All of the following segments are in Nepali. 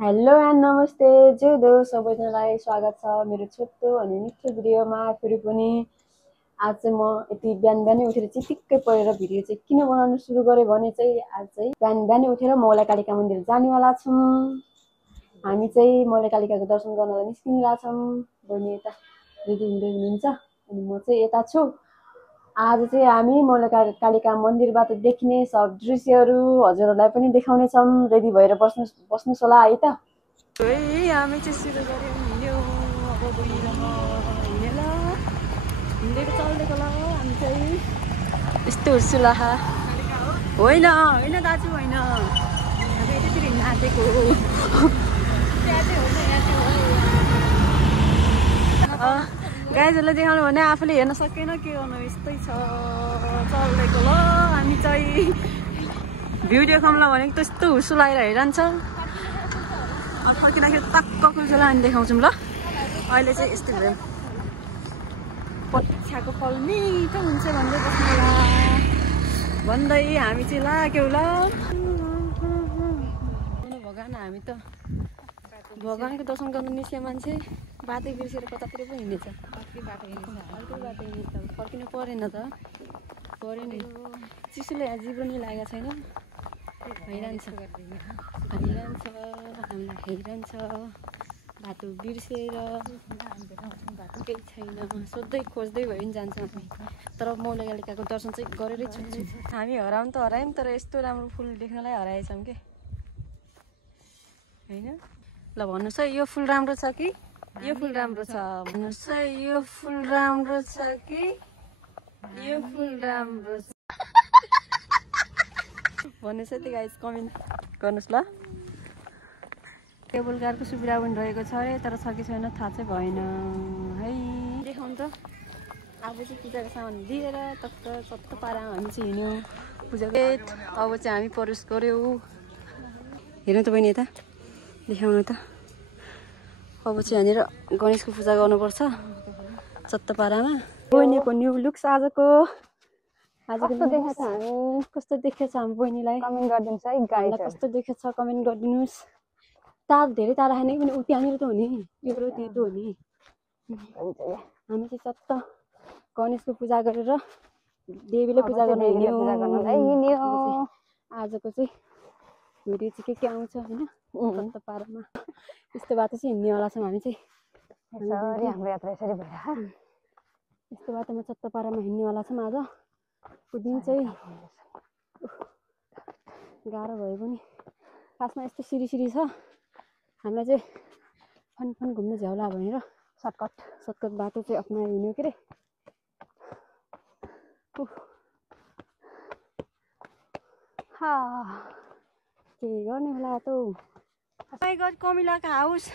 हेलो एन्ड नमस्ते जो सबैजनालाई स्वागत छ मेरो छोटो अनि मिठो भिडियोमा फेरि पनि। आज चाहिँ म यति बिहान उठेर चिटिक्कै परेर भिडियो चाहिँ किन बनाउन सुरु गरेँ भने चाहिँ आज चाहिँ बिहान उठेर मौलाकालिका मन्दिर जानेवाला छौँ। हामी चाहिँ मौलाकालिकाको दर्शन गर्नलाई निस्किनेला छौँ। बहिनी यता रेडी हुँदै हुनुहुन्छ अनि म चाहिँ यता छु। आज चाहिँ हामी मौलाकालिका मन्दिरबाट देखिने सब दृश्यहरू हजुरहरूलाई पनि देखाउने छौँ। रेडी भएर बस्नुहोस् होला है त। हामी चाहिँ सुरु गऱ्यौँ हिँड्यौँ। अब बहिनी र म हिँडेर हिँडेको चल्देको ल हामी चाहिँ यस्तो हुर्सुला होइन होइन दाजु होइन अब यतातिर हिँड्न आँटेको गाइजहरूलाई देखाउनु भने आफूले हेर्न सकेन के गर्नु यस्तै छ चल्देको ल। हामी चाहिँ भ्यू देखाउँला भनेको त्यस्तो हुर्सु लगाएर हेरन्छ। फर्किँदाखेरि टक्क खुल्सुला हामी देखाउँछौँ ल। अहिले चाहिँ यस्तै भयो पत्याको फल मिठो हुन्छ भन्दै बस्नुला भन्दै हामी चाहिँ लाग्यौँ ल। भगवान् हामी त भगवान्को दर्शन गर्न निस्किया मान्छे बाटै बिर्सेर कतातिर पो हिँडेछ। अर्कै बाटो हिँडेछ फर्किनु परेन त पऱ्यो नि। चिसोले जिब्रो नि लागेको छैन हैरान्छ हामीलाई हैरान्छ बाटो बिर्सेर केही छैन सोध्दै खोज्दै भयो नि जान्छौँ हामी। तर मौलाकालिकाको दर्शन चाहिँ गरेरै छुट्छौँ। हामी हराउनु त हरायौँ तर यस्तो राम्रो फुल देख्नलाई हराएछौँ के होइन। ल भन्नुहोस् है यो फुल राम्रो छ कि यो फुल राम्रो छ भन्नुहोस् है। यो फुल राम्रो छ कि यो फुल राम्रो छ भन्नुहोस् है त गाइस कमेन्ट गर्नुहोस् ल। केबल कारको सुविधा पनि रहेको छ अरे तर छ कि छैन थाहा चाहिँ भएन है। देखाउनु त अब चाहिँ पूजाको सामान दिएर चत्त पारामा हामी चाहिँ हिँड्यौँ पूजा। अब चाहिँ हामी प्रवेश गऱ्यौँ। हेर्नु त बहिनी यता देखाउनु त। अब चाहिँ यहाँनिर गणेशको पूजा गर्नुपर्छ चत्त पारामा। बहिनीको न्यू लुक्स आजको कस्तो देखेछ हामी कस्तो देखेछ हामी बहिनीलाई कमेन्ट गरिदिनुहोस् है गाइस। कस्तो देखेछ कमेन्ट गरिदिनुहोस्। धेरै टाढा खाने पनि उ त्यहाँनिर त हो नि यो त्यो त हो नि। हामी चाहिँ चत्त गणेशको पूजा गरेर देवीले पूजा गर्न हिँड्यौँ। आजको चाहिँ भिडियो चाहिँ के आउँछ होइन चत्त पारामा यस्तो बाटो चाहिँ हिँड्नेवाला छौँ हामी चाहिँ। हाम्रो यात्रा यसरी भएर यस्तो बाटोमा चत्त पारामा हिँड्नेवाला छौँ। आजको दिन चाहिँ गाह्रो भयो पनि खासमा यस्तो सिरी छ। हामीलाई चाहिँ फन घुम्नु झ्याउला भनेर सर्टकट बाटो चाहिँ अप्नाएर हिँड्यो के अरे। के गर्ने होला त कमिलाको हाउस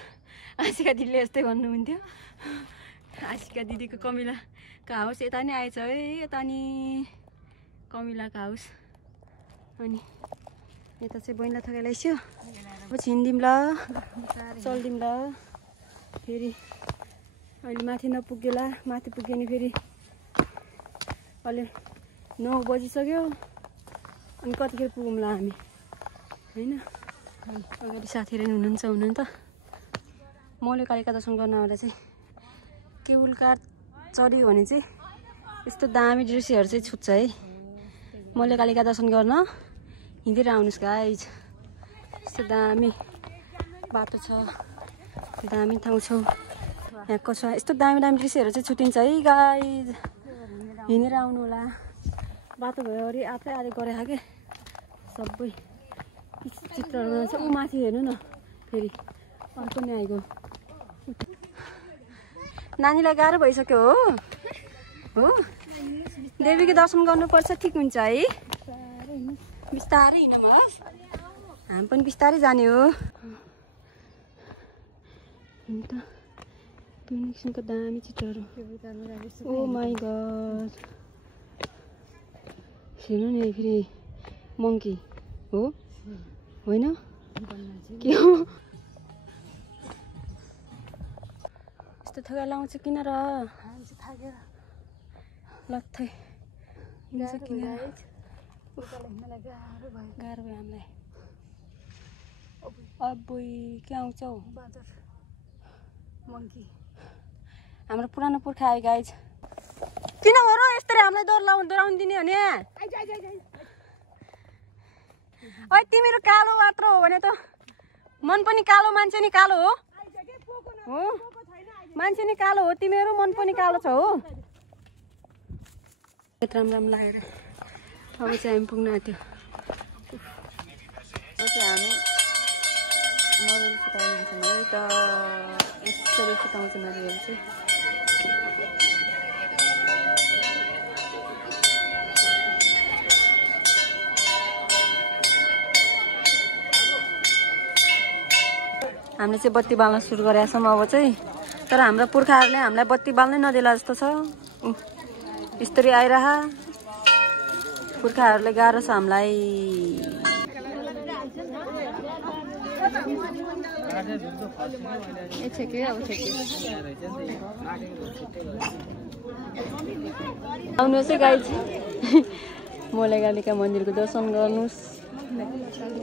आशिका दिदीले यस्तै भन्नुहुन्थ्यो। आशिका दिदीको कमिलाको हाउस यता नि आएछ है यता नि कमिलाको हाउस। अनि यता चाहिँ बहिनीलाई थकाइलाइस्यो अब हिँड्दिउँ ल चल्दिउँ ल। फेरि अहिले माथि नपुग्योला माथि पुग्यो भने फेरि अहिले 9 बजिसक्यो अनि कतिखेर पुगौँला हामी होइन। अगाडि साथीहरू हुनुहुन्छ हुनु त। मौलाकालिका दर्शन गर्न आउँदा चाहिँ केबुल कार चढ्यो भने चाहिँ यस्तो दामी दृश्यहरू चाहिँ छुट्छ है। मौलाकालिका दर्शन गर्न हिँडेर आउनुहोस् गाइज। यस्तो दामी बाटो छ दामी ठाउँ छ यहाँको छ। यस्तो दामी दृश्यहरू चाहिँ छुट्टिन्छ है गाइज हिँडेर आउनु होला। बाटो भयो अरे आफै गरे के सबै चित्रहरू बनाउँछ। ऊ माथि हेर्नु न फेरि अर्को नि आइगयो। नानीलाई गाह्रो भइसक्यो हो देवीको दर्शन गर्नुपर्छ ठिक हुन्छ है। बिस्तारै हिँडौँ हामी पनि बिस्तारै जाने हो। अन्त त्यो किसिमको दामी चित्रहरू ओ माई गड हेर्नु नि फेरि मङ्की हो होइन के हो यस्तो थगा लाउँछ किन र लत्थै गाह्रो भयो हामीलाई। अब्बुई के आउँछ हौ बाँदर मङ्की हाम्रो पुरानो पुर्खा आयो गाइज किन हो र यस्तरी हामीलाई डराउनु दिने भने ओइ तिमीहरू कालो मात्र हो भने त मन पनि कालो मान्छे नि कालो हो मान्छे नि कालो हो तिमीहरू मन पनि कालो छ हो यत्रो राम्रो लागेर अब चाहिँ हामी पुग्न आँट्यो हामी नगरी फुटाइदिन्छ मलाई त यसरी फुटाउँछ नगरी चाहिँ हामीले चाहिँ बत्ती बाल्न सुरु गरेका छौँ अब चाहिँ तर हाम्रा पुर्खाहरूले हामीलाई बत्ती बाल्नै नदेला जस्तो छ यस्तरी आइरह पुर्खाहरूले गाह्रो छ हामीलाई आउनुहोस् है गाइज मोलेगालीका मन्दिरको दर्शन गर्नुहोस्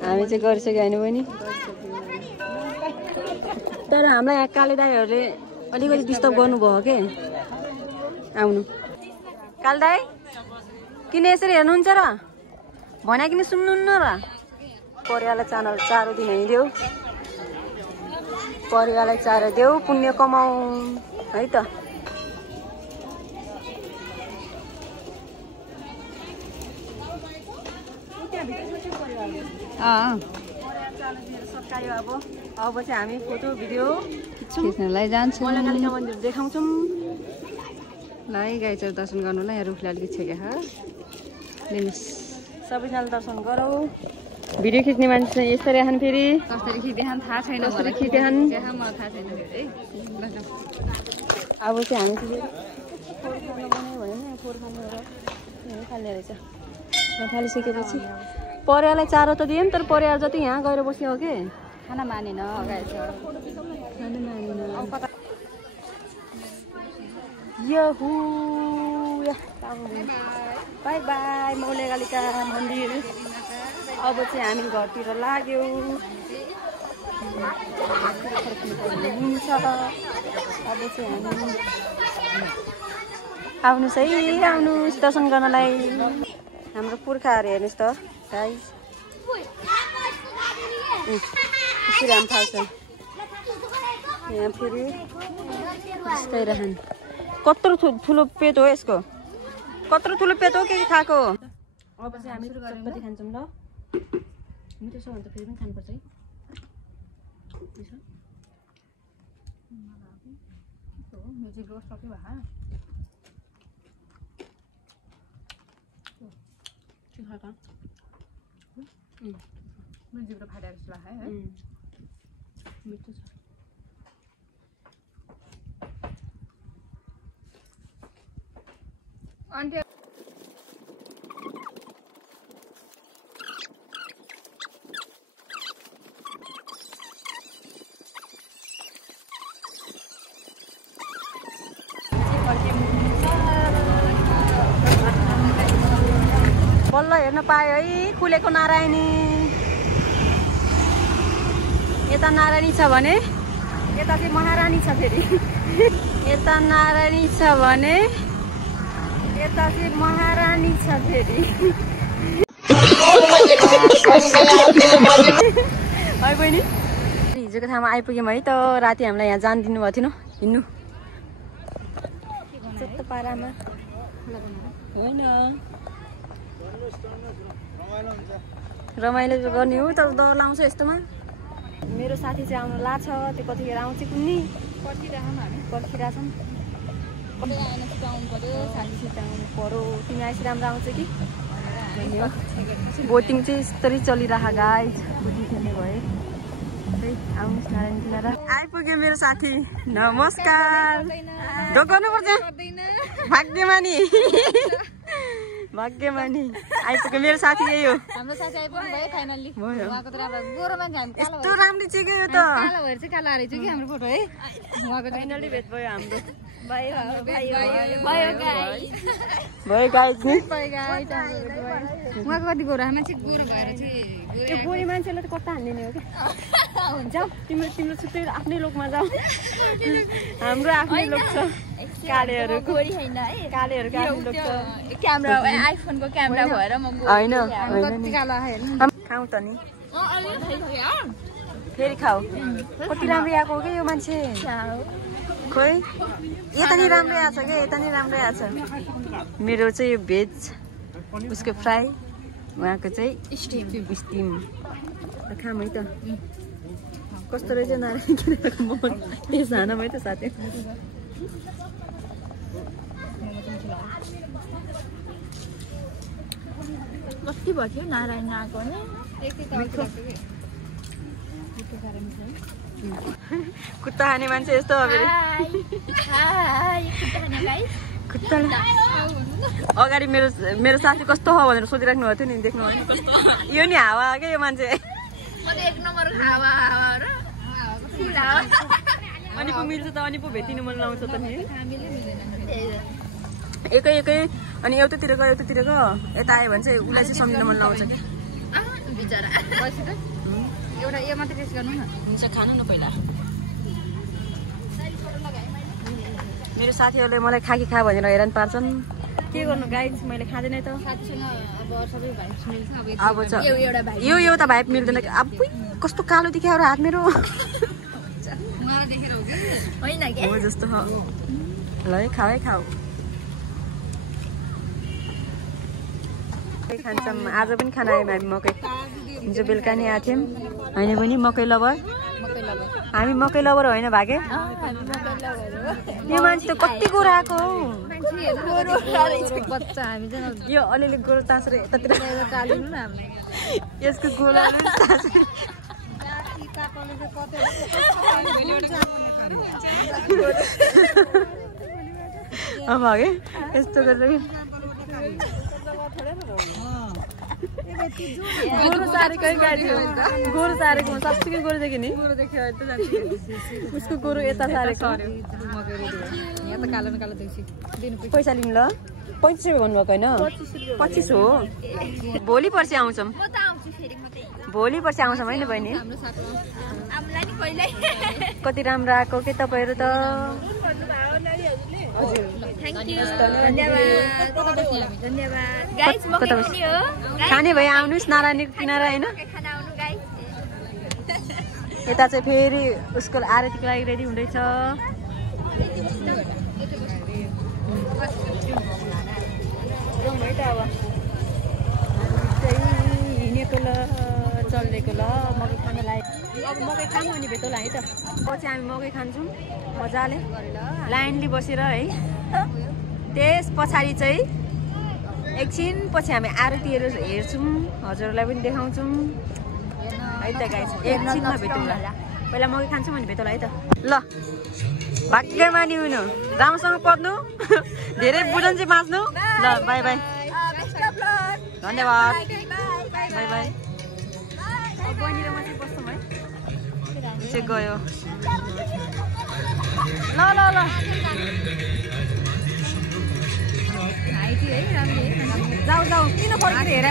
हामी चाहिँ गरिसक्यो होइन बहिनी तर हामीलाई यहाँ काले दाईहरूले अलिकति डिस्टर्ब गर्नुभयो के आउनु काले दाई किन यसरी हेर्नुहुन्छ र भने किन सुन्नुहुन्न र परिवारलाई चारो दिन हिँड्यौ परिवारलाई चारो देऊ पुण्य कमाऊ है त अब चाहिँ हामी फोटो भिडियो खिच्नलाई जान्छौँ मोलेगालीका मन्दिर देखाउँछौँ ल है गाईचोर दर्शन गर्नुलाई यहाँ रुखले अलिकति छेकेको लिनुहोस् सबैजनाले दर्शन गरौँ भिडियो खिच्ने मान्छे यसरी आछन् फेरि कसरी खिच्देछन् थाहा छैन कसरी खिच्देछन् मलाई थाहा छैन है अब चाहिँ हामी चाहिँ फोहोर खानु खाल्ने रहेछ थालिसकेपछि परिवारलाई चारो त दिएँ तर परिवार जति यहाँ गएर बस्यो हो कि खाना मानेन अगाडि छ खाना मानेन यहु बाई बाई मोलेगालीका मन्दिर अब चाहिँ हामी घरतिर लाग्यौँ हुन्छ अब चाहिँ हामी आउनुहोस् है आउनुहोस् दर्शन गर्नलाई हाम्रो पुर्खाहरू हेर्नुहोस् त गाइस यसरी हामी फाल्छ यहाँ फेरि जिस्काइरहन् कत्रो ठुलो पेट हो यसको कत्रो ठुलो पेट हो के खाएको अब चाहिँ हामी चटपटी खान्छौँ ल मिठो छ भने त फेरि पनि खानुपर्छ है म्युजिक रोज सक्यो भा म्युजिक फाइदा जस्तो लाग्यो है मिठो छ आन्टी बल्ल हेर्न पायो है खुलेको नारायणी यता नारायणी छ भने यता चाहिँ महारानी छ फेरि यता नारायणी छ भने यता चाहिँ महारानी छ फेरि है बहिनी हिजोको ठाउँमा आइपुग्यौँ है त राति हामीलाई यहाँ जान दिनुभएको थिएन हिँड्नु चत्त पारामा होइन रमाइलो गर्ने हो तर डर लाउँछ यस्तोमा मेरो साथी चाहिँ आउनु लाग्छ त्यो कतिखेर आउँछ कुन्नी पर्खिरहेछौँ साथीसित आउनु पर्यो तिमी आइसी राम्रो आउँछ कि बोटिङ चाहिँ यस्तरी चलिरह गाइज बोटिङ खेल्ने भए आउनुहोस् नारायण किनारा आइपुग्यो मेरो साथी नमस्कार ढोकाउनुपर्छ भाग्यमानी भाग्यमानी आइपुग्यो मेरो साथी यही हो हाम्रो साथी आइपुग्नु भयो फाइनल्ली उहाँको त गोरो मान्छे हामी कालो यस्तो राम्रो चिक्यो यो त कालो भएर चाहिँ कालो हारेछ कि हाम्रो फोटो है उहाँको फाइनल्ली भेट भयो हाम्रो भयो गाइज नि उहाँको कति गोरा मान्छे गोरा भएर चाहिँ यो गोरी मान्छेलाई त कता हान्ने हो क्या हुन्छ तिम्रो तिम्रो छुट्टै आफ्नै लोकमा जाऊ हाम्रो आफ्नै लोक छ कालेहरू कालेहरूको आफ्नै लोक छ क्यामेरा आइफोनको क्यामेरा भएर म होइन कति कालो हेर्नु खाऊ त नि फेरि खाऊ कति राम्रै आएको हो क्या यो मान्छे खोइ यता नि राम्रै आएको छ क्या यता नि राम्रै आएको छ मेरो चाहिँ यो भेज उसको फ्राई उहाँको चाहिँ स्टिम खाम है त कस्तो रहेछ नारायण किनेको मोमो टेस्ट हान है त साथी कति भयो थियो नारायण आएको नि कुत्ता खाने मान्छे यस्तो हो अगाडि मेरो साथी कस्तो हो भनेर सोधिराख्नु भएको थियो नि देख्नु यो नि हावा क्या यो मान्छे अनि पो मिल्छ त अनि पो भेटिनु मन लाउँछ त नि एकै एकै अनि एउटातिर गयो यता आयो भने चाहिँ उसलाई चाहिँ सम्झिन मन लाउँछ क्या एउटा यो मात्रै टेस्ट गर्नु न हुन्छ खानु न पहिला मेरो साथीहरूले मलाई खाकी खा भनेर हैरान पार्छन् के गर्नु गाइज मैले खाँदैन त अब यो एउटा भाइब मिल्दैन अब कस्तो कालो देखाएर हात मेरो हो जस्तो हो ल है खाऊ खान्छौँ आज पनि खाना आयौँ हामी मकै हिजो बेलुका नि आएको थियौँ होइन पनि मकै लभर हामी मकै लभर होइन भागे यो मान्छे त कति गोरो आएको हौ यो अलिअलि गोरो तासेर यतातिर यसको गोरो भागे यस्तो गरेर गोरु सारेको गाडी गोरु सारेको सबैको गोरु देख्यो नि उसको गोरु यता सारेको पैसा लिनु ल 25 रुपियाँ भन्नुभएको होइन 25 हो भोलि पर्सि आउँछौँ भोलि पर्सि आउँछौँ होइन बहिनी कति राम्रो आएको के तपाईँहरू त खाने भए आउनुहोस् नारायणीको किनारा होइन यता चाहिँ फेरि उसको आरतीको लागि रेडी हुँदैछ हिँडेको ल चल्लेको ल मकै खान लाग्यो अब मकै खाऊँ अनि भेटौँ है त पछि हामी मकै खान्छौँ मजाले लाइनली बसेर है त्यस पछाडि चाहिँ एकछिन पछि हामी आरतीहरू हेर्छौँ हजुरहरूलाई पनि देखाउँछौँ है त गाइस एकछिनमा भेटौँला पहिला मकै खान्छौँ अनि भेटौँला है त ल भाग्यमानी हुनु राम्रोसँग पढ्नु धेरै बुझन चाहिँ बाँच्नु ल बाई बाई धन्यवाद बाई बाई बहिनी र म चाहिँ बस्छौँ है चाहिँ गयो ल ल ल जाऊ जाऊ किन फर्केर हेर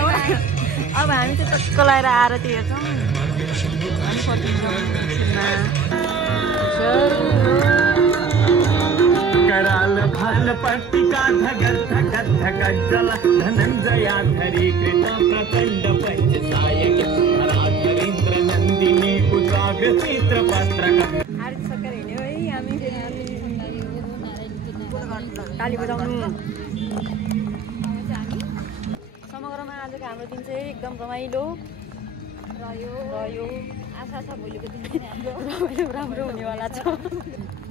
अब हामी चाहिँ टक्क लगाएर आरती हेर्छौँ अनि फर्किन्छौँ कराल भाल पट्टिका धगत धगत धगत जल धनंजया धरी कृत प्रचंड पंचसायक धरेंद्र नंदिनी कुजाग्र चित्र पत्रक आरती सकेर हिँड्यो है हामी ताली बजाउनु समग्रमा आजको हाम्रो दिन चाहिँ एकदम रमाइलो रह्यो आशा छ भोलिको दिन पनि हाम्रो रमाइलो राम्रो हुनेवाला छ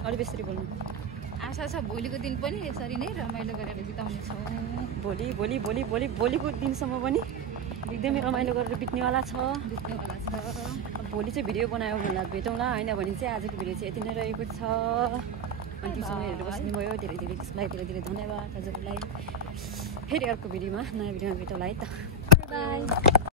अरू बेसरी बोल्नु आशा छ भोलिको दिन पनि यसरी नै रमाइलो गरेर बिताउनेछौँ भोलिको दिनसम्म पनि एकदमै रमाइलो गरेर बित्नेवाला छ भोलि चाहिँ भिडियो बनायो भन्दा भेटौँला होइन भने चाहिँ आजको भिडियो चाहिँ यति नै रहेको छ अनि तिमीसँग हेरेर बस्नु भयो धेरै धेरै त्यसलाई धेरै धेरै धन्यवाद हजुरलाई फेरि अर्को भिडियोमा नयाँ भिडियोमा भेटौँला है त बाई